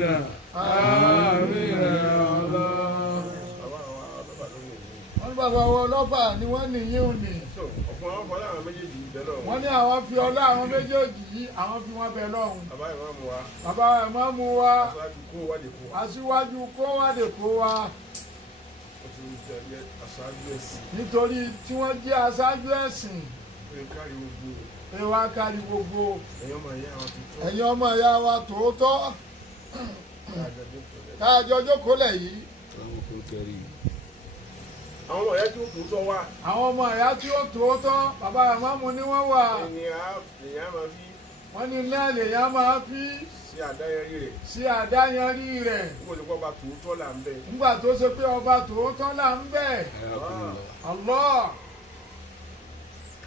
Àmín ya Allah. Wọ́n bàbá wọn ọlọ́fà ni wọ́n nìyí ò ní. Wọ́n ní àwọn fi ọlá àwọn méjèèjì yìí àwọn fi wọ́n bẹ lọ́hùn. Bàbá ìmáàmù wa aṣíwájú kó wá lè kó wa. Nítorí tí wọ́n jẹ́ aṣáájú ẹ̀sìn. Ewa kárí gbogbo. Ẹ̀yin ọmọ ìyá wa tòótọ́. Káàjọ jókòó lẹ̀ yìí. Àwọn ọmọ ìyá tí ó tòótọ́ wà. Àwọn ọmọ ìyá tí ó tòótọ́ bàbá ìmáàmù ni wọ́n wà. Wọ́n ní ilé lèyàn máa fi. Sí àdáyanrí rẹ̀. Sí àdáyanrí rẹ̀. Nígbà tó ọba tòótọ́ là ń bẹ̀. Nígbà tó ṣe pé ọba tòótọ́ là ń bẹ̀. Allah.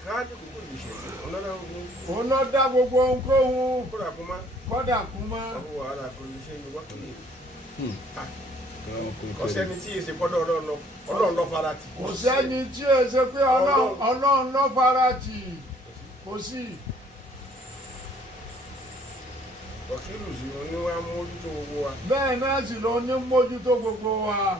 Káàdì kòkó lè ṣe ọlọ́dà ogun. Òun ló dá gbogbo ohunkóhun. Kódà kú má. Kódà kú má. Àwọn wàhálà kò ní ṣe ní wákò yìí. Kò sẹ́ni tí èsì pọ́dọ̀ Ọlọ́run ló fara tì. Kò sẹ́ni tí èsì pé Ọlọ́run ló fara tì. Kò sí. Wàkílù sì ló ní wá mójútó gbogbo wa. Bẹ́ẹ̀ náà sì ló ní mójútó gbogbo wa.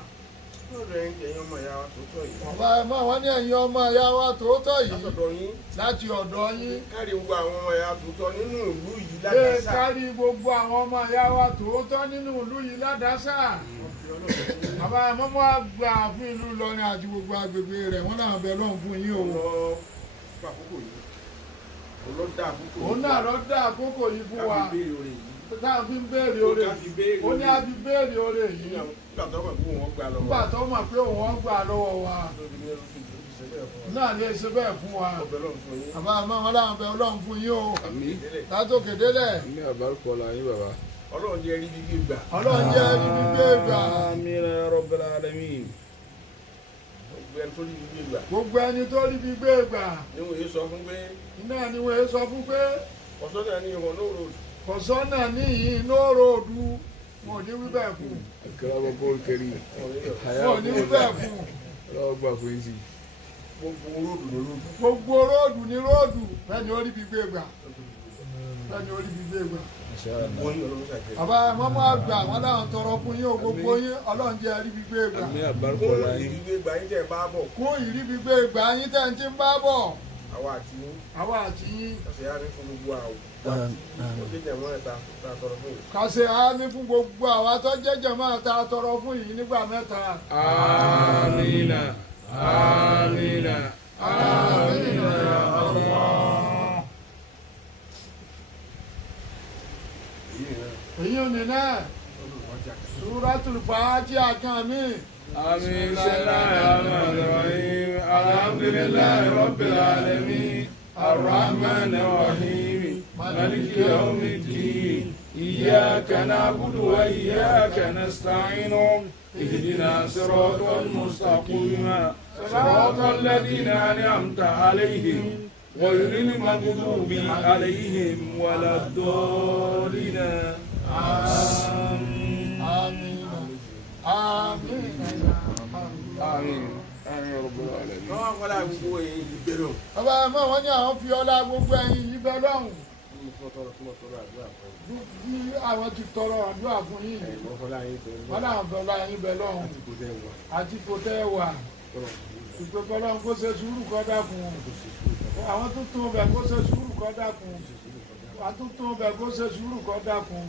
Lọ́dọ̀ ẹ̀yin ọmọ ìyá wa tòótọ́ yìí. Bàbá ẹ̀ máa wọ́n ní ẹ̀yin ọmọ ìyá wa tòótọ́ yìí. Látọ̀dọ̀ yín. Láti ọ̀dọ̀ yín. Kárí gbogbo àwọn ọmọ ìyá tòótọ́ nínú ìlú yìí Bẹ́ẹ̀ ládàásà. kárí gbogbo àwọn ọmọ ìyá wa tòótọ́ nínú ìlú yìí ládàásà. Bàbá ẹ̀ mọ́ wá gbà fún ìlú Ìlọrin àti gbogbo agbègbè rẹ̀ wọ́n làwọn bẹ lọ́hùn fún yín o. Òun náà lọ dá àkókò yìí fún wa. Táà fi ń béèrè oore yìí. Ó ní a fi béèrè oore yìí. Nígbà tó mọ̀ pé òun gbà lọ́wọ́. Nígbà tó mọ̀ pé òun gbà lọ́wọ́ wa. Náà lè ṣe bẹ́ẹ̀ fún wa. Bàbá àmọ́ wọn láwọn bẹ Ọlọ́run fún yín o. Látòkè délẹ̀. Ní àbárúkọ la yín bàbá. Ọlọ́run jẹ́ rí gbígbé gbà. Ọlọ́run jẹ́ rí gbígbé gbà. Àmín ya Rabbil alamin. Gbogbo ẹni tó rí gbígbé gbà. Gbogbo ẹni tó rí gbígbé gbà. Ni wọ́n yé sọ fún pé. Iná ni wọ́n yé sọ fún pé. Kọ̀sọ́nà ní ìwọ̀n náà rò. Kọ̀sọ́nà ní ìhìn náà ròdù. Wọn ò ní wí bẹ́ẹ̀ fún. Àkàrà kó kẹrì. Wọn ò ní wí bẹ́ẹ̀ fún. Ọlọ́wọ́ gbà fún yín sí. Gbogbo róòdù ní róòdù. Bẹ́ẹ̀ni ó rí gbígbé gbà. Bẹ́ẹ̀ni ó rí gbígbé gbà. Bàbá mọ́mọ́ àgbà wọn láwọn tọrọ fún yín o gbogbo yín Ọlọ́run jẹ́ rí gbígbé gbà. Àmín àbárúkọ la yín. Kún ìrí gbígbé gbà yín tẹ́ ń ti ń bá bọ̀. Àwa àti yín. Àwa àti yín. Kàṣẹ àmì fún gbogbo àwọn. Ó jẹ́ jẹ̀mọ́ ẹ̀ta tá a tọrọ fún yìí. Kàṣẹ àmì fún gbogbo àwa tó jẹ́ jẹ̀mọ́ tá a tọrọ fún yìí nígbà mẹ́ta. Àmínà. Àmínà. Àmín ya Allah. Èyí ò ní náà. Suratul Fatiha kan mi. آمين بسم الله الرحمن الرحيم الحمد لله رب العالمين الرحمن الرحيم مالك يوم الدين إياك نعبد وإياك نستعين اهدنا صراطا مستقيما صراط الذين أنعمت عليهم غير المغضوب عليهم ولا الضالين آمين Àmín. Àmín. آمين آمين رب العالمين. Wọ́n wá kọ́lá gbogbo èyí ìgbèrò. Bàbá ẹ̀ mọ́ wọn ní àwọn fi ọlá gbogbo ẹ̀yin yìí bẹ lọ́hùn. Bí àwọn ti tọrọ àdúrà fún yín. Wọ́n láwọn bẹ ọlá yín bẹ lọ́hùn. Àti kò tẹ́ wà. Ìpè kọ́lọ́hún kó ṣe sùúrù kọ́ dákun. Àwọn tó tún bẹ̀ kó ṣe sùúrù kọ́ dákun. Àwọn tó tún bẹ̀ kó ṣe sùúrù kọ́ dákun.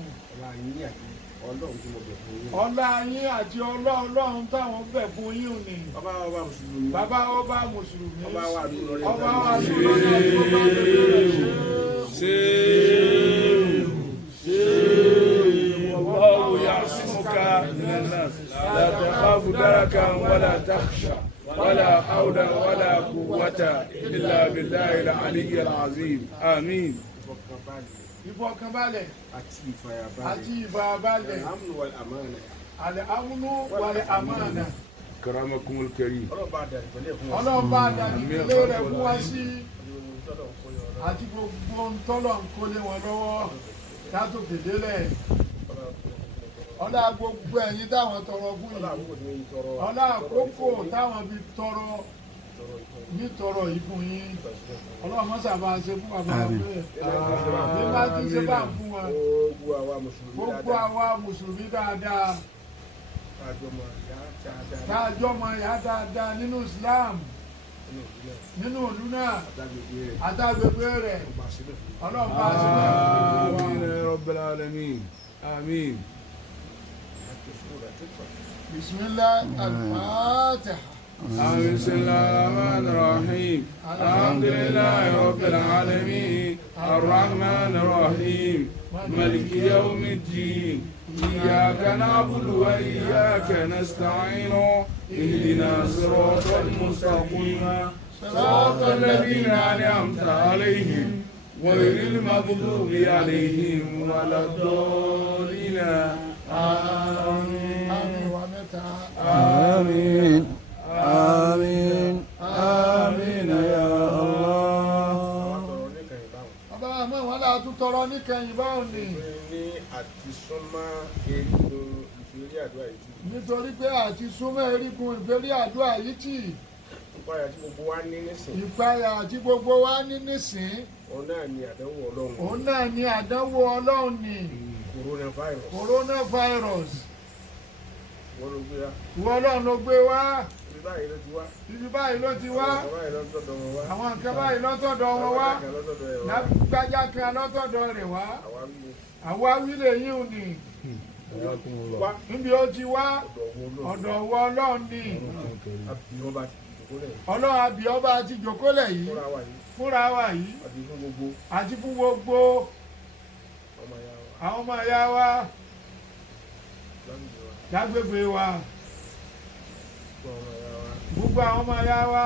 Ọlá yín àti Ọlọ́run táwọn bẹ̀ fún yín ni. Bàbá ọba Mùsùlùmí. Bàbá ọba Mùsùlùmí. Ọba wa àdúrà rẹ̀. Ọba wa àdúrà rẹ̀. Ọba والله يعصمك من الناس لا تخاف دركا ولا تخشى ولا حول ولا قوة إلا بالله العلي العظيم آمين. Ìfọ̀kànbalẹ̀ Àti ìfàyàbalẹ̀. àti ìfàyàbalẹ̀. Al-amnu wal-amana. Al-amnu wal-amana. كرمكم الكريم. Ọlọ́ba àdàrí pẹ̀lú ẹ̀fún wa. Ọlọ́ba àdàbí ilé rẹ̀ fún wa sí àti gbogbo ntọ́lọ̀ ń kólé wọn lọ́wọ́ látòkè délẹ̀. Ọlá gbogbo ẹ̀yin táwọn tọrọ fún yìí. Ọlá àkókò táwọn fi tọrọ nítọrọ yìí fún yín ọlọ́run mọ́sà bá ṣe fún bàbá wa bẹ́ẹ̀ bí bá ti ṣe bá fún wa gbogbo àwa mùsùlùmí dáadáa táàjọ́ mọ ìyá dáadáa nínú Islam nínú ìlú náà àtàgbègbè rẹ̀ ọlọ́run bá ṣe bẹ́ẹ̀. Àmín ya Rabbil Alamin. Àmín. Bismillah al-Fatiha. بسم الله الرحمن الرحيم الحمد لله رب العالمين الرحمن الرحيم مالك يوم الدين إياك نعبد وإياك نستعين اهدنا الصراط المستقيم صراط الذين أنعمت عليهم غير المغضوب عليهم ولا الضالين آمين آمين آمين آمين يا الله. Bàbá àmọ́ wọn là tún tọrọ níkẹyìn báwọn ni. ní àti súnmọ́ erigun ìfèrè àdúrà yìí. Nítorí pé àti súnmọ́ erigun ìfèrè àdúrà yìí tì. Ìpayà tí gbogbo wa ní nísìn. Ìpayà tí gbogbo wa ní nísìn. Òun náà ni àdánwò Ọlọ́run. Òun náà ni àdánwò Ọlọ́run ni. Coronavirus. Coronavirus. Wọ́n ló gbé wá. Ìwọ Ọlọ́run ló gbé wá. Ibi báyìí ló ti wá. Ibi báyìí ló ti wá. Àwọn nǹkan báyìí lọ́tọ̀dọ̀ wọn wá. Lágbájá kan lọ́tọ̀dọ̀ rẹ̀ wá. Àwa wílé yín ò ní. Níbi ó ti wá. Ọ̀dọ̀ wọ Ọlọ́run ni. Ọlọ́run àbí ọba ti jòkólẹ̀ yìí. Fúnra wa yìí. Àti fún gbogbo. Àwọn ọmọ ìyá wa. Lágbègbè wa. Gbogbo àwọn ọmọ ìyá wa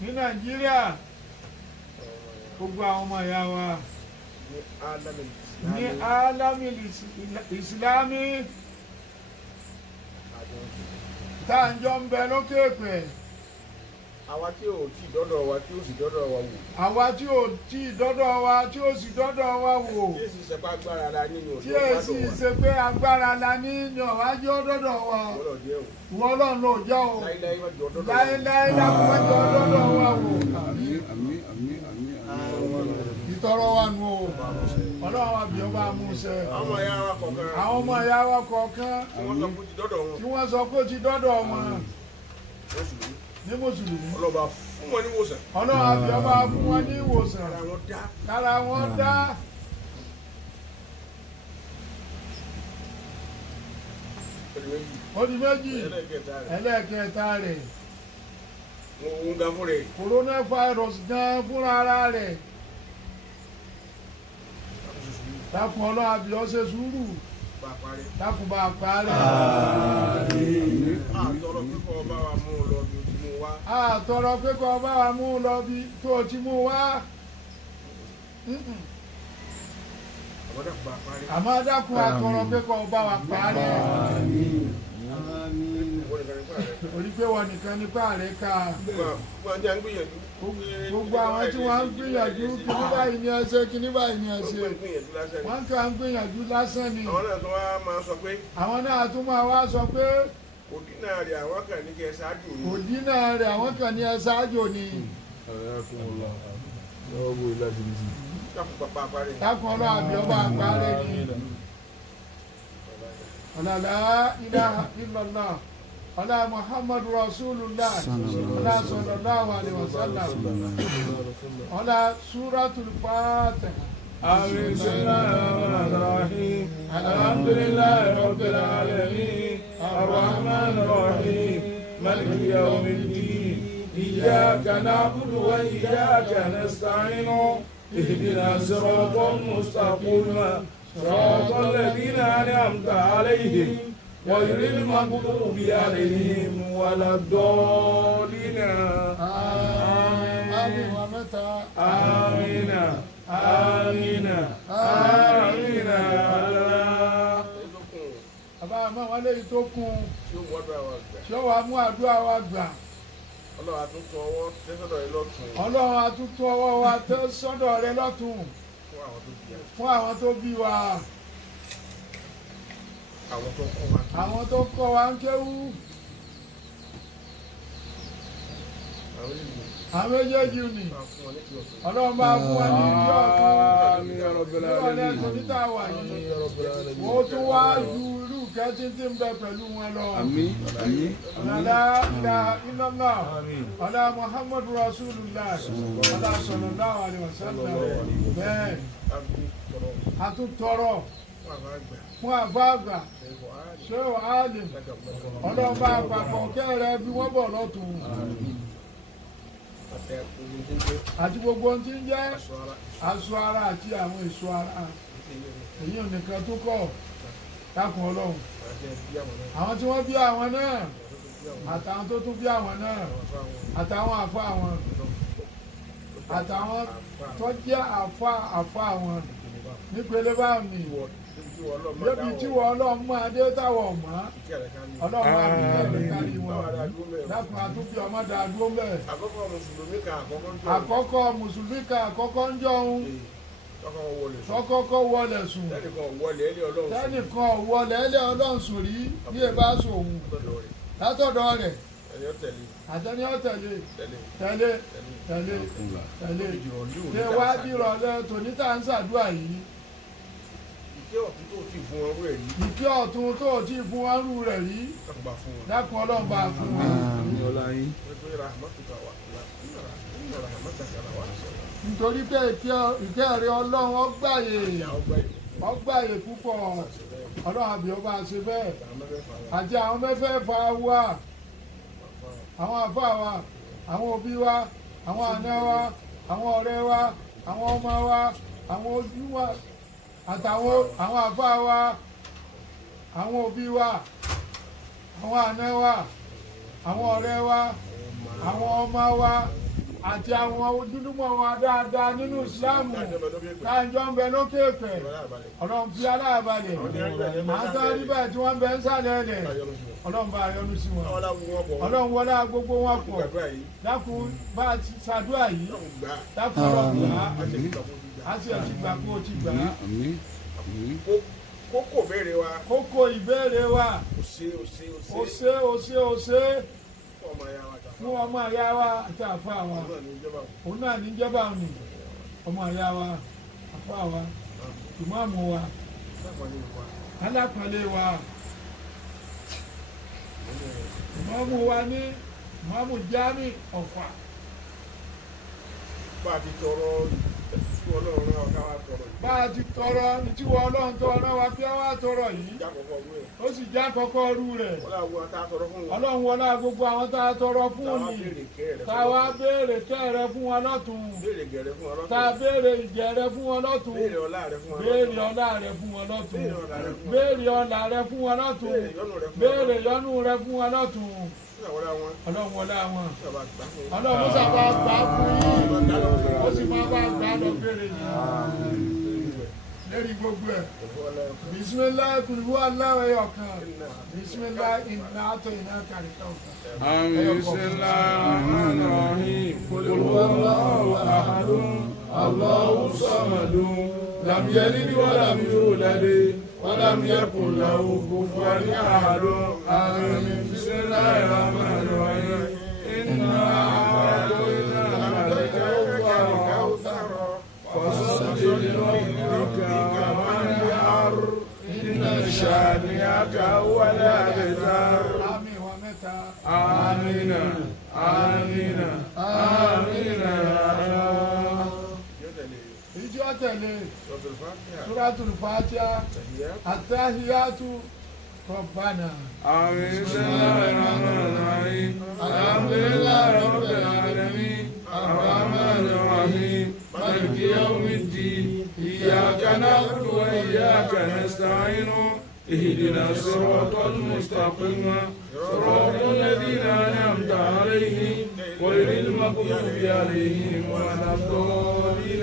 ní Nàìjíríà, gbogbo àwọn ọmọ ìyá wa ní alámì ìsìlámì tá à ń jọ ń bẹ lókè pẹ̀. Àwa tí ò tí dọ́dọ̀ wa tí ó sì dọ́dọ̀ wa wò. Àwa tí ò tí dọ́dọ̀ wa tí ó sì dọ́dọ̀ wa wò. Tí èsì ṣe pé agbára la ní ni tí èsì ṣe pé agbára la ní ni ọ̀wájú dọ́dọ̀ wa. Ìwọ Ọlọ́run ló jẹ́ o. Láéláé dákun mẹ́jọ dọ́dọ̀ wa wò. Ìtọrọ wa nù o. Ọlọ́run àbí ọba amúṣẹ. Àwọn ọmọ ìyá wa kọ̀ọ̀kan tí wọ́n sọ pé ó ti dọ́dọ̀ wọn. Ní Mùsùlùmí. Ọlọ́ba fún wọn ní ìwòsàn. Ọlọ́run àbí ọba fún wọn ní ìwòsàn. Lára wọn dá. Ó di méjì. Ẹlẹ́ẹ̀kẹta rẹ̀. Òun gan fún rẹ̀. Coronavirus gan fúnra ara rẹ̀. Dákun Ọlọ́run àbí ó ṣe sùúrù. Dákun bá a parí. Àtọ̀rọ̀ pé kọ́ ọba wa mú un lọ bí o ti mú wá. Àtọ̀rọ̀ pé kọ́ ọba wa mú un lọ bí tó o ti mú wá. Àmọ́ dákun àtọ̀rọ̀ pé kọ́ ọba wa parí. Orí pé wọn nìkan nípa rẹ̀ ká. Gbogbo àwọn tí wọ́n ń gbìyànjú kíní báyìí ni ẹ ṣe kíní báyìí ni ẹ ṣe. Wọ́n kàn ń gbìyànjú lásán ni. Àwọn náà tún wá máa sọ pé. Àwọn náà tún máa wá sọ pé. Òdínà rẹ̀ àwọn kan ní kí ẹ ṣáájú ni. Òdínà rẹ̀ àwọn kan ní ẹ ṣáájú ni. Dákun Ọlọ́run àbí ọba àpárẹ ni. Ọ̀làlá ilaha illallah. Ọlá Muhammadu Rasulullah. Ọlá sallallahu alaihi wasallam. Ọlá Suratul Fatiha. آمين بسم الله الرحمن الرحيم الحمد لله رب العالمين الرحمن الرحيم مالك يوم الدين إياك نعبد وإياك نستعين اهدنا الصراط المستقيم صراط الذين أنعمت عليهم غير المغضوب عليهم ولا الضالين آمين ومتى آمين آمين آمين Bàbá àmọ́ wọn léyìí tó kún Tí ó wọ́dọ̀ àwọn àgbà. tí ó wàá mú àdúrà wa gbà. Ọlọ́run àtúntò ọwọ́ tẹ́sọ̀dọ̀ rẹ lọ́tún. Ọlọ́run àtúntò ọwọ́ wa tẹ́ sọ́dọ̀ rẹ lọ́tún Fún àwọn tó bí wa. fún àwọn tó bí wa. Àwọn tó kọ́ wa. Àwọn tó kọ́ wa ń kéwú. àwọn méjèèjì ni ọlọ́run bá fún wa ní ìjọ Àmín ya Rabbil ọ̀tún níwọ̀n alamin. ẹ̀sọ́ níta wà Àmín yìí ya Rabbil alamin. wọ́n tún wá ju irú kẹ́tí tí ń bẹ pẹ̀lú wọn lọ. Àmín. Àmín. ọ̀làlá ìlà ìlànà Àmín. ọ̀là Muhammadu Rasulullah ọ̀là sallallahu alaihi wasallam bẹ́ẹ̀ àtúntọrọ fún àbáàgbà ṣé wàhálì ọlọ́run bá àpapọ̀ kẹ́rẹ́ bí wọ́n bọ̀ lọ́tún àti gbogbo ohun tí ń jẹ́ aṣọ ara àti àwọn èso ara èyí ò nìkan tó kọ̀ dákun ọlọ́run àwọn tí wọ́n bí àwọn náà àtàwọn tó tún bí àwọn náà àtàwọn àfa àwọn àtàwọn tó jẹ́ àfa àwọn nípele báwọn ni débi tí wọ́n ọlọ́run mọ́ adé táwọn ọ̀mọ́ ọlọ́run máa bí ẹ̀rẹ́ kárí wọn dákun àtúntì ọmọ dàdúró mẹ́. àkọ́kọ́ mùsùlùmí kan àkọ́kọ́ ń jọun sọ́kọ́kọ́ wọlé sùn tẹ́nìkan wọlé ẹlẹ́ ọlọ́run sùn rí bí ẹ bá sòun látọ̀dọ̀ rẹ̀ àtẹni ọ̀tẹ̀lé tẹ̀lé ṣé wá dìrọ̀lẹ́ tòní tá à ń ṣàdúrà yìí ìfẹ́ ọ̀tún tó ti fún wọn rú rẹ̀ rí dákun ọlọ́run bá fún wọn. nítorí pé ìkẹ́ rẹ̀ ọlọ́run ọgbàyè púpọ̀ ọlọ́run àbí ọba ṣe bẹ́ẹ̀ àti àwọn mẹ́fẹ̀ẹ̀fà wa àwọn àfà wa àwọn òbí wa àwọn àna wa àwọn ọ̀rẹ́ wa àwọn ọmọ wa àwọn ojú wa àtàwọn àwọn àfà wa àwọn òbí wa àwọn àna wa àwọn ọ̀rẹ́ wa àwọn ọmọ wa àti àwọn ojúlùmọ̀ wa dáadáa nínú ìsìláàmù káàjọ́ ń bẹ lókè pẹ̀ ọlọ́run fi aláàbalẹ̀ àtàrí bẹ́ẹ̀ tí wọ́n bẹ ń sàlẹ̀ ẹ̀lẹ̀ ọlọ́run bá yọ́nú sí wọn ọlọ́run wọlé gbogbo wọn pọ̀ dákun bá a ti ṣàdúrà yìí dákun ọlọ́run gbà á sì ẹ̀sìn gbà kó o ti gbà á. kókó ìbéèrè wa. kókó ìbéèrè wa. ó ṣe fún ọmọ ìyá wa àti àfa wa òun náà ní jẹba òní ọmọ ìyá wa àfa wa ìmáàmù wa alápàlẹ wa ìmáàmù wa ní ìmáàmù Jami Ọ̀fà. bá a ti tọrọ tí Ọlọ́run náà ká wá tọrọ yìí. bá a ti tọrọ tí wọ́n Ọlọ́run tọrọ náà wá kí wá tọrọ yìí ó sì já kọ́kọ́ rú rẹ̀ Ọlọ́run wọlá gbogbo àwọn tá a tọrọ fún ni tá a wá béèrè kẹ́rẹ́ fún wọn lọ́tún tá a béèrè ìjẹ́rẹ́ fún wọn lọ́tún béèrè ọlá rẹ fún wọn lọ́tún béèrè ọlá rẹ fún wọn lọ́tún béèrè yọ́nú rẹ fún wọn lọ́tún Ọlọ́run wọlá wọn Ọlọ́run sábà gbà fún yín ó sì máa bá gbà lọ béèrè yìí lórí gbogbo ẹ̀ bisimilayi kulubu aláwọ̀ ẹ̀yọ̀ kan bisimilayi iná tó iná kárí káwọ́. Bismillahirrahmanirrahim kulubu aláwọ̀ ahadun Allahu samadu lam yalid wa lam yulad wa lam yakun lahu kufuwan ahad. Àmín. Bismillahirrahmanirrahim iná àtọ̀ iná kárí káwọ́. فصدق لربك وانحر إن شانئك هو الأبتر. آمين آمين آمين يا رب. ìjọ tẹ̀lé Suratul Fatiha At-Tahiyatu Rabbana. آمين. بسم الله الرحمن الرحيم الحمد لله رب العالمين الرحمن الرحيم مالك يوم الدين إياك نعبد وإياك نستعين اهدنا الصراط المستقيم صراط الذين أنعمت عليهم غير المغضوب عليهم ولا الضالين.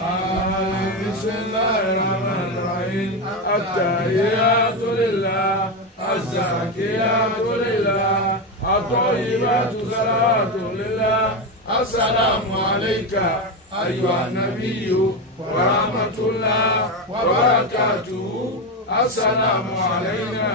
آمين. بسم الله الرحمن الرحيم التحيات لله الزاكيات لله الطيبات صلاة لله. السلام عليك أيها النبي ورحمة الله وبركاته. السلام علينا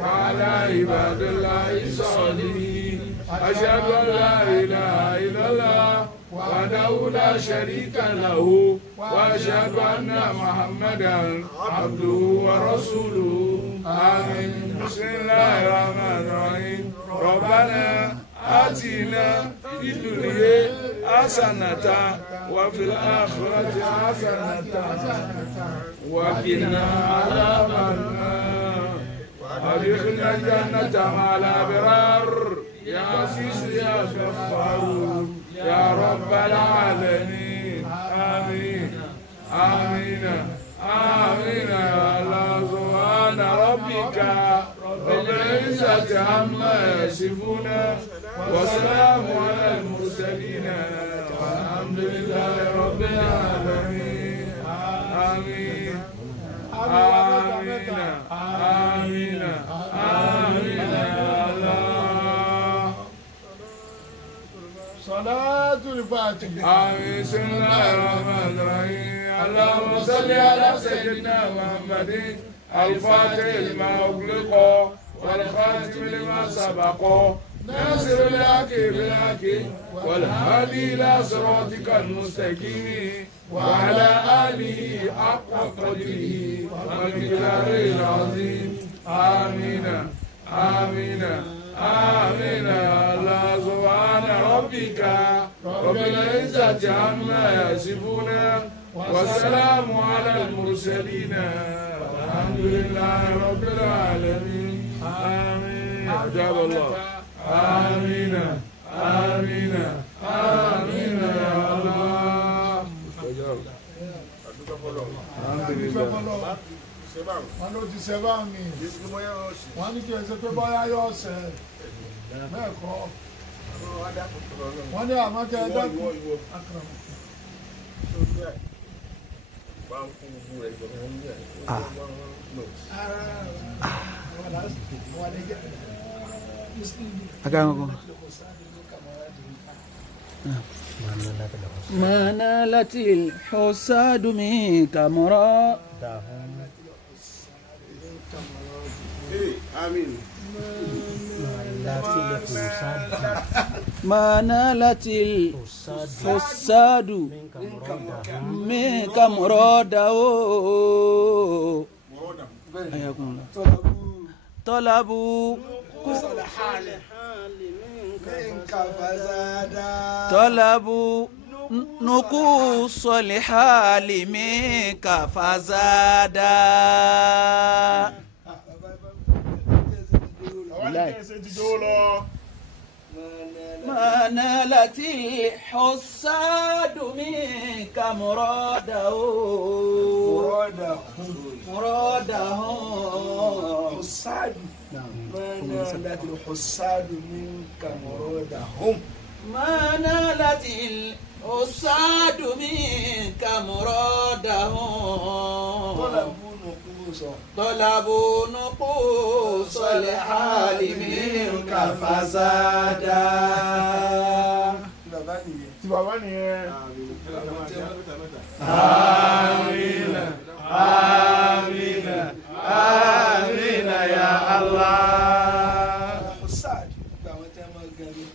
وعلى عباد الله الصالحين. أشهد أن لا إله إلا الله وحده لا شريك له وأشهد أن محمدا عبده ورسوله آمين بسم الله الرحمن الرحيم ربنا آتنا في الدنيا حسنة وفي الآخرة حسنة وقنا عذاب النار وادخلنا الجنة مع الأبرار يا عزيز يا غفار يا رب العالمين آمين آمين آمين يا الله سبحان ربك رب العزة عما يصفون وسلام على المرسلين والحمد لله رب العالمين آمين آمين آمين آمين يا الله صلاة الفاتحة. آمين بسم الله الرحمن الرحيم اللهم صل على سيدنا محمد الفاتح لما أغلق والخاتم لما سبق ناصر الحق بالحق والهادي إلى صراطك المستقيم وعلى آله حق قدره ومقداره العظيم آمين آمين آمين يا الله سبحان ربك رب العزة عما يصفون والسلام على المرسلين والحمد لله رب العالمين آمين أجاب الله آمين آمين آمين يا الله الحمد لله Wọ́n ló ti ṣe bá mi. Wọ́n ní kí ẹ ṣe pé bọ́yá yóò ṣe bẹ́ẹ̀ kọ́. Wọ́n ní àmọ́ tẹ ẹ dẹ́kun. ما نالت الحساد منك مراد ما نالت الحساد منك مراده طلبوا نقوص الحال منك فزادا ما نالت الحساد منك مراده حساد ما نالت الحساد منك مرادهم ما نالت الحساد منك مرادهم طلبوا نقوص الحال منك فزادا Ti bàbá nìyẹn. آمين آمين آمين يا الله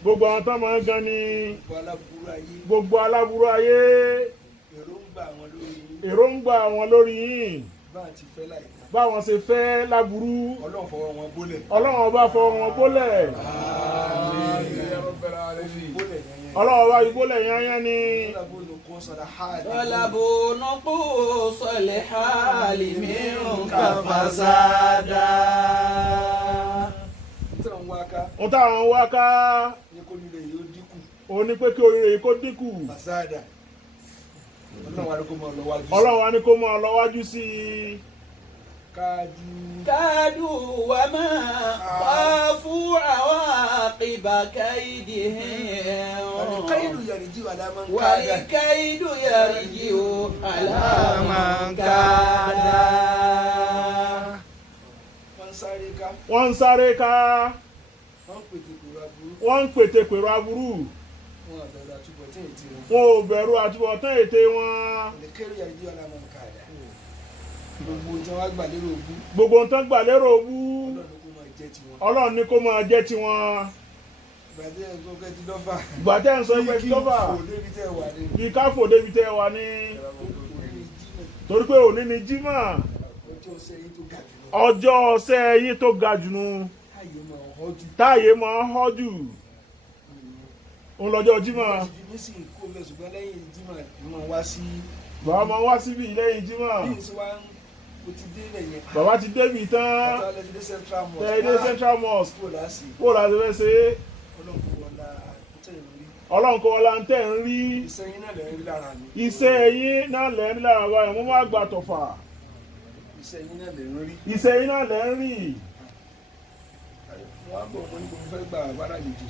gbogbo àwọn tó máa ń gan ni gbogbo aláburú ayé èròǹgbà àwọn lórí yìí báwọn ṣe fẹ́ láburú ọlọ́run ọba fọwọ́ wọn bólẹ̀ ọlọ́run ọba ìbólẹ̀ yányán ni. طلبوا نقوص الحال منك فزادا ohun táwọn wá ká òun ni pé kí oríire yìí kó dínkù ọlọ́run wa ní kó mọ̀ ọ́ lọ́wájú sí i. كادوا وما خافوا عواقب كيدهم والكيد يرجع على من كاد والكيد يرجع على من كاد wọ́n ń sáré ká wọ́n ń pètè pèrò aburú wọn ò bẹ̀rù àtúbọ̀tán ète wọn. gbogbo nǹkan gbà lérò bú ọlọ́run ní kó máa jẹ́ tiwọn. ìgbà tẹ́ ń sọ pé ti dọ́fà kí káfò débi tẹ́ wà ní torí pé òní ni jímọ̀ ọjọ́ ọ̀sẹ̀ yín tó ga jù nù táyé máa ń họ́ jù òun lọ́jọ́ jímọ̀ bàbá máa wá síbi lẹ́yìn jímọ̀ bàbá ti débi tán tẹ̀lé Central Mosque kó láti fẹ́ ṣe ọlọ́run kọ́ ọlá ń tẹ̀ ń rí iṣẹ́ yín náà lẹ́ ń lára wa ẹ̀mú má gbà tọ̀fà iṣẹ́ yín náà lẹ́ ń rí.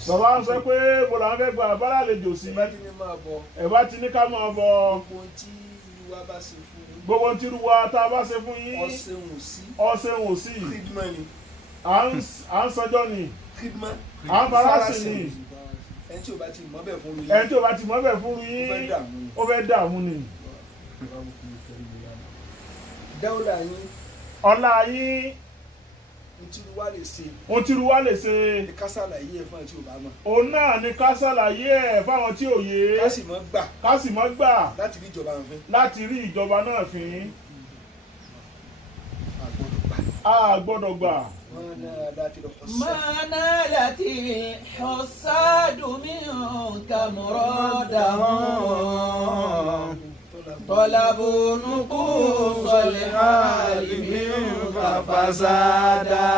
Bàbá ń sọ pé mo là ń fẹ́ gba àbára àlejò sí ẹ̀bá ti ní ká máa bọ̀ gbogbo tí ruwa tá a bá ṣe fún yín ọ̀sẹ̀ wò sí à ń sọjọ́ ni à ń farasì ni ẹni tí o bá ti mọ̀ bẹ́ẹ̀ fún yín ó fẹ́ dààmú ni. dáwọ́lá yín ọlá yín ohun tí ruwa lè ṣe ní ká ṣàlàyé ẹ̀ fún ẹ̀ tí o bá mọ̀. òun náà ni ká ṣàlàyé ẹ̀ fáwọn tí ò yé ká sì mọ́ gbà láti rí ìjọba náà fín a gbọ́dọ̀ gbà. ما نالت الحساد منك مرادهم طلبوا نقوص الحال منك فسادا.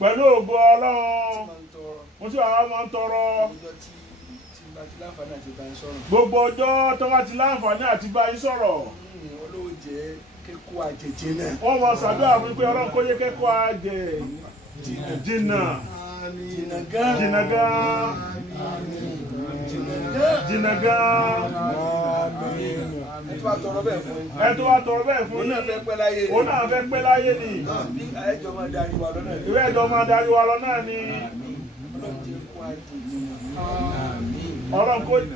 pẹ̀lú ògo Ọlọ́run mo tí àwọn máa ń tọrọ gbogbo ọjọ́ tó bá ti láǹfààní àti bá yín sọ̀rọ̀ wọ́n mọ̀ ṣàdúrà wípé Ọlọ́run kó yé kẹ́kọ̀ọ́ àjẹ jìnnà gan ẹ tó wá tọrọ bẹ́ẹ̀ fún yín òun náà fẹ́ pẹ́ láyé ni ìwé ẹ̀jọ̀ máa darí wa lọ náà ni Ọlọ́run kó yé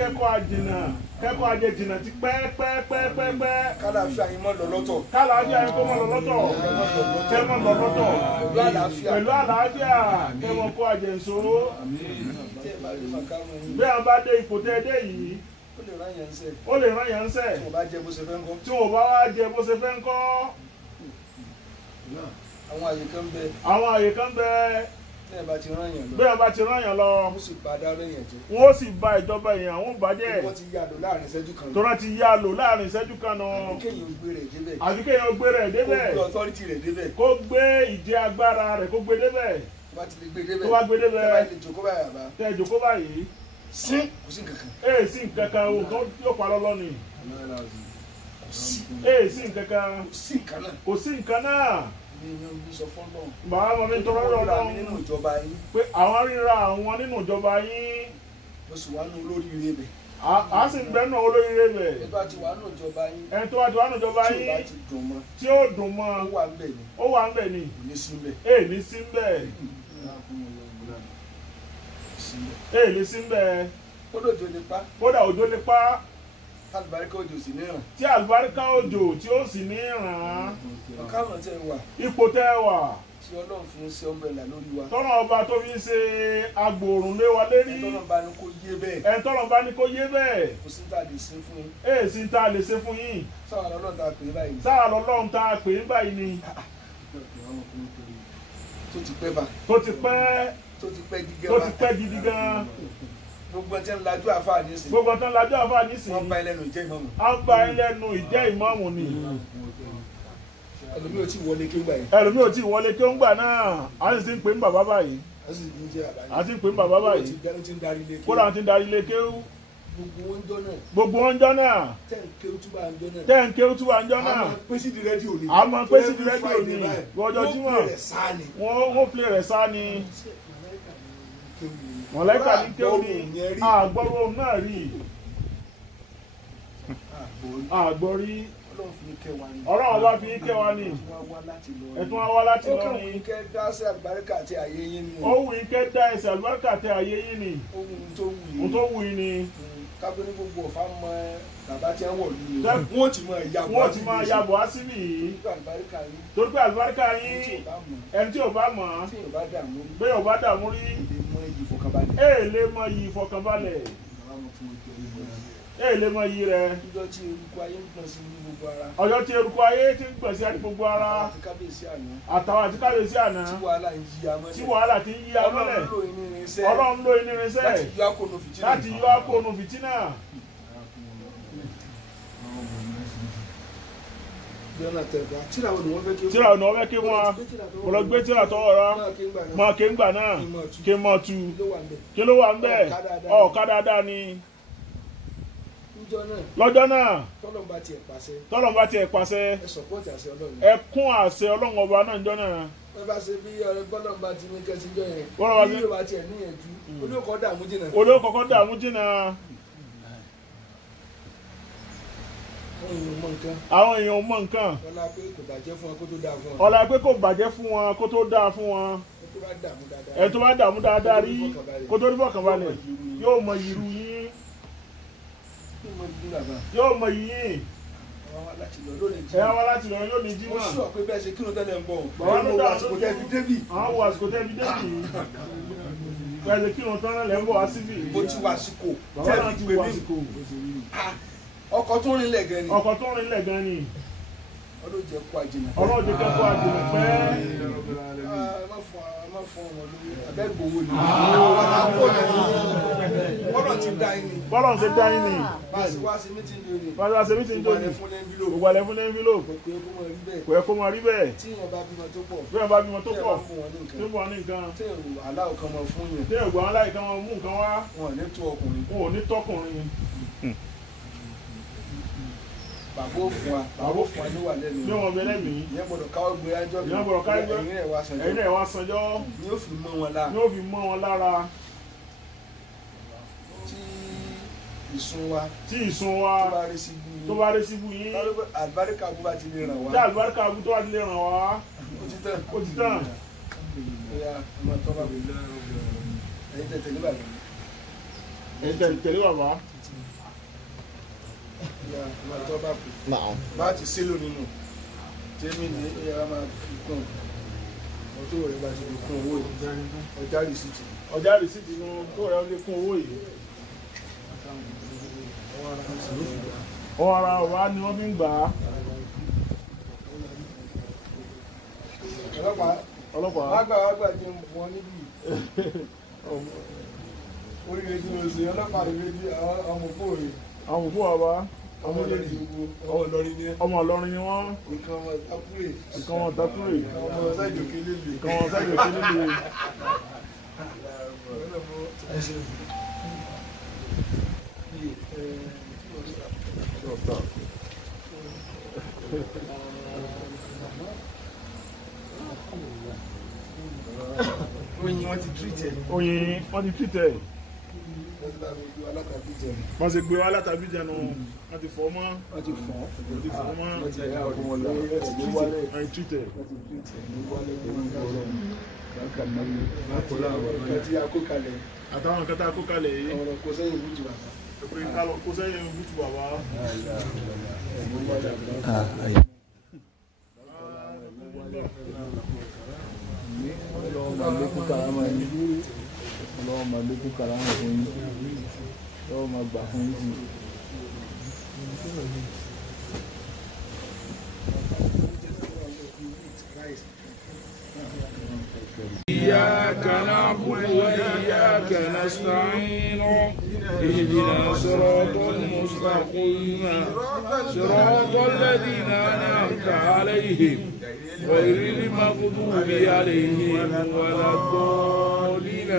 kẹ́kọ̀ọ́ àjìnà kẹ́kọ̀ọ́ ajé jìnnà ti pẹ́ẹ́pẹ́ẹ́pẹ́ẹ́pẹ́. kálàáfíà yín mọ́ lọ lọ́tọ̀. kálàáfíà yín kó mọ́ lọ lọ́tọ̀. kẹ́ mọ́ lọ lọ́tọ̀. pẹ̀lú àlàáfíà kẹ́ mọ́ kó ajé nso. bí a bá dé ipò tẹ́ dé yìí. ó lè rán yẹn ń sẹ̀. tí wọ́n bá wá jẹ bó ṣe fẹ́ ń kọ́. àwọn àyè kan bẹ. bẹ́ẹ̀ bá ti rán yàn lọ wọ́n sì bà ìjọba èèyàn wọ́n bàjẹ́ tó rán ti yá lò láàrin ìṣẹ́jú kan náà àbí kéèyàn gbé rẹ̀ débẹ̀ kó gbé ìdí agbára rẹ̀ kó gbé débẹ̀ tó bá gbé débẹ̀ tẹ́ ìjòkó báyìí sí nǹkan kan yóò pa lọ́lọ́ ni sí nǹkan kan kò sí nǹkan náà. Bàbá wọn mi tọrọ lọ́dọ̀ pé àwọn ríra àwọn nínú ìjọba yín. Mo sì wá ní olóríire bẹ̀. A sì ń bẹ́ẹ̀ náà olóríire bẹ̀. Ẹni tó bá ti wà nínú ìjọba yín. Ẹni tó bá ti wà nínú ìjọba yín. Tí ó dùn mọ́. Ó wà ń bẹ̀ ni. Ní sí ń bẹ̀. Ní sí ń bẹ̀. Ní sí ń bẹ̀. Kódà òjò lè pa. Àlùbáríkà òjò sì ní ràn. Tí àlùbáríkà òjò tí ó sì ní ràn. Ọ̀káwọn tẹ́ wà. Ipò tẹ́ wà. Tí Ọlọ́run fi ń ṣe ọ̀bẹ̀là lórí wa. Tọ́lọ̀ ọba tó fi ń ṣe agbòòrùn lé wa lérí. Ẹ̀ńtọ́lọ̀ bá ní kó yé bẹ́ẹ̀. Ẹ̀ńtọ́lọ̀ bá ní kó yé bẹ́ẹ̀. Kò sí tá a lè ṣe fún yín. Sí tá a lè ṣe fún yín. Sáà lọ́lọ́run tá a pè é báyìí. Sáà lọ́lọ́run tá a pè é báyìí ni. Tó ti pẹ́ bá. Tó ti pẹ́ gidi gan. Gbogbo ẹni tí ń lajú àfáà nísìn. Gbogbo ẹni tí ń lajú àfáà nísìn. Wọ́n bá ẹlẹ́nu ìjẹ́ ìmáàmù. A ń bá ẹlẹ́nu ìjẹ́ ìmáàmù ni. Ẹlòmí ò tí wọlé kí ń gbà yìí. Ẹlòmí ò tí wọlé kí ń gbà náà. A sì ń pè ń bàbá báyìí. A sì ń jẹ́ àbáyé. A sì ń pè ń bàbá báyìí. Kódà ti ń darí ilé kéwú. Gbogbo oúnjẹ náà. Tẹ́ ń ké túbà ń jọ náà. A máa pèsè di rédíò ni. Ọjọ́ Jímọ̀. Wọ́n play rẹ̀ sá ni. Mọ̀lẹ́kà ní kéwú ni àgbọ̀rọ̀ náà rí. Àgbọ̀rí. Ọlọ́run bá fi kẹwàá ni. Ẹ̀tún wá láti lọ ni. Ó wù í kẹ́ dá ẹsẹ̀ àlùbáríkà àti àyè yín ni. Ohun tó wù yín ni. kápẹ́ ní gbogbo ọ̀fà mọ bàbá tí wọ́n wọ̀ lù wọ́n ti máa yàbọ̀ á síbì yìí torí pé àlùbáríkà yín ẹni tí ò bá mọ̀ bẹ́ẹ̀ ò bá dààmú rí lè mọ iyì ìfọkànbalẹ̀ lè mọ iyì rẹ̀ ọjọ́ tí eruku ayé ti ń gbọ̀n sí àti gbogbo ara àtàwọn àti kábíyèsí àná tí wàhálà ti ń yí amọ́lẹ̀ Ọlọ́run ló irinṣẹ́ láti yọ akóno fìtínà. tíra ò ní wọ́n fẹ́ kí wọ́n lọ gbé tíra tọwọ́ rọ máa ké ńgbà náà ké mọ́ tu kí ló wà ń bẹ̀ ọ̀ọ́ká dáadáa ni lọ́jọ́ náà tọ́lọ́mbà tiẹ̀ pàṣẹ ẹ kún àṣẹ Ọlọ́run ọba náà níjọ́ náà. wọ́n bá ṣe bí ọ̀rẹ́ bọ́lọ́mbà ti ní kẹ́sí jọ yẹn bí yóò bá tiẹ̀ níyànjú olóòkọ́ dààmú jìnnà. àwọn èèyàn mọ nǹkan ọlá pé kò bàjẹ́ fún wọn kó tó dáa fún wọn kó tó dáa fún wọn ẹ tó bá dààmú dáadáa rí kó tó rí fọkànbalẹ̀ yóò mọ ìrù yín yóò mọ yín ẹ wá láti lọ yóò ní jímọ̀. mo sọ pé bẹ́ẹ̀ ṣe kí ló tẹ́lẹ̀ ń bọ̀ bàbá ló dá àsìkò tẹ́ fi débì. àwọn wo àsìkò tẹ́ fi débì bẹ́ẹ̀ ṣe kí ló tán lẹ́ ń bọ̀ wá síbì. mo ti wá àsìkò tẹ́ fi pè mí. ọkọ̀ tó rinlẹ̀ gan ni. ọlọ́jẹ̀ kó àjìnà pẹ́. má fún ọmọ lórí abẹ́gbòwò ni. bọ́lọ̀ ti dá yín ni. bá a ṣe wá sí mítìndì ni. gbogbo alẹ́ fún envelope. kò yẹ kó máa rí bẹ́ẹ̀. tí èèyàn bá bímọ tó pọ̀. tí èèyàn fún wọn ní nǹkan. tí èèyàn aláwọ̀ kan máa fún yẹn. tí èèyàn aláwọ̀ kan máa mú nǹkan wá. wọn ò ní tọkùnrin. bàbá òfin wa ló wà lẹ́nu ní wọn bẹ lẹ́nu yìí ìyẹn gbọ́dọ̀ káwọ́ gbé ẹjọ́ bí ẹ̀yin rẹ̀ wá sanjọ́ ni ó fi mọ́ wọn lára tí ìsun wa tó bá rí síbú yín àlùbáríkà bú bá ti lè ràn wá tí àlùbáríkà bú tó bá ti lè ràn wá ó ti tán. ẹ̀yin tẹ̀lé bàbá. bá ti sílò nínú tèmi ní ẹ̀yà máa fi kún ọtún rẹ̀ bá ti fi kún owó yìí ọjà rìsíìtì ní tó rẹ̀ lè kún owó yìí. ọwọ́ ara wa ni wọ́n fi ń gbà á. ọlọ́pàá wá jẹ́ wọn níbí oríire tí mo ṣe ọlọ́pàá rẹ̀ méjì ọmọ kóòrè. àwọn òkú àbá ọmọ Ìlọrin ni wọ́n. nǹkan wọn takure. nǹkan wọn takure. nǹkan wọn sájòkè lélẹ̀. nǹkan wọn sájòkè lélẹ̀. oyin wọn ti tírìtẹ̀. oyin wọn ti tírìtẹ̀. wọ́n ti gbé wa látàbí jẹnu wọ́n ti fọ́ mọ́. wọ́n ti fọ́ mọ́. wọ́n ti tírìtẹ̀. àtàwọn nǹkan tá a kó kalẹ̀ yìí. ọ̀rọ̀ kò sẹ́yìn bùtù bàbá. kò sẹ́yìn bùtù bàbá. Ọlọ́run máa lékún karama yín, Ọlọ́run máa lékún karama fún yín, Ọlọ́run máa gbà fún yín sí. إياك نعبد وإياك نستعين اهدنا صراط المستقيم صراط الذين أنعمت عليهم غير المغضوب عليهم ولا الضالين